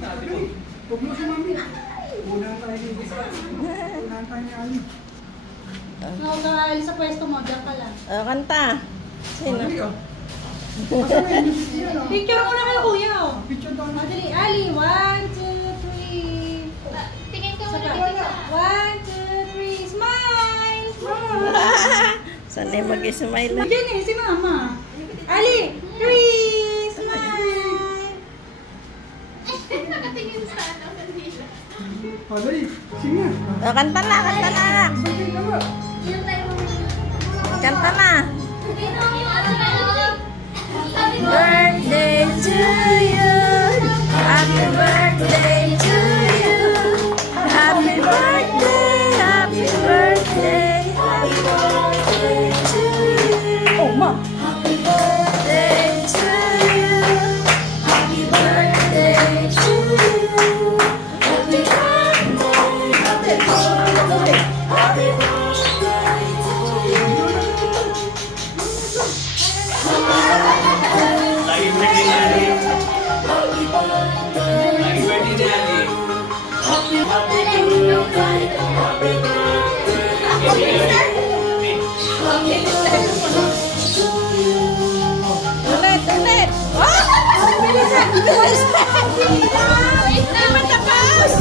Huwag mo si mami. Unahan tayo ni Isa. Unahan tayo ni Ali. Huwag ka Ali sa pwesto mo, diyan ka lang. Kanta. Sino? Picture muna kayo kuya. Picture tayo. Madali, Ali. 1, 2, 3. Tingin ka muna dito. 1, 2, 3. Smile! Smile! Sanay mag-smile. Diyan eh, si mama. Ali! 3! Smile! Nakatingin sa ano kanila. Palay, sige. Kanta na, kanta na. Ilan tayo mo? Kanta na. Sabi ko, Birthday to you. Happy birthday to you. Happy birthday, happy birthday, happy birthday to you. Oh, ma! Happy birthday to you. Happy birthday to you. Happy birthday, happy birthday, happy birthday to you. Ulit, ulit. Oh! Bilisan, bilisan. Hindi pa tapos.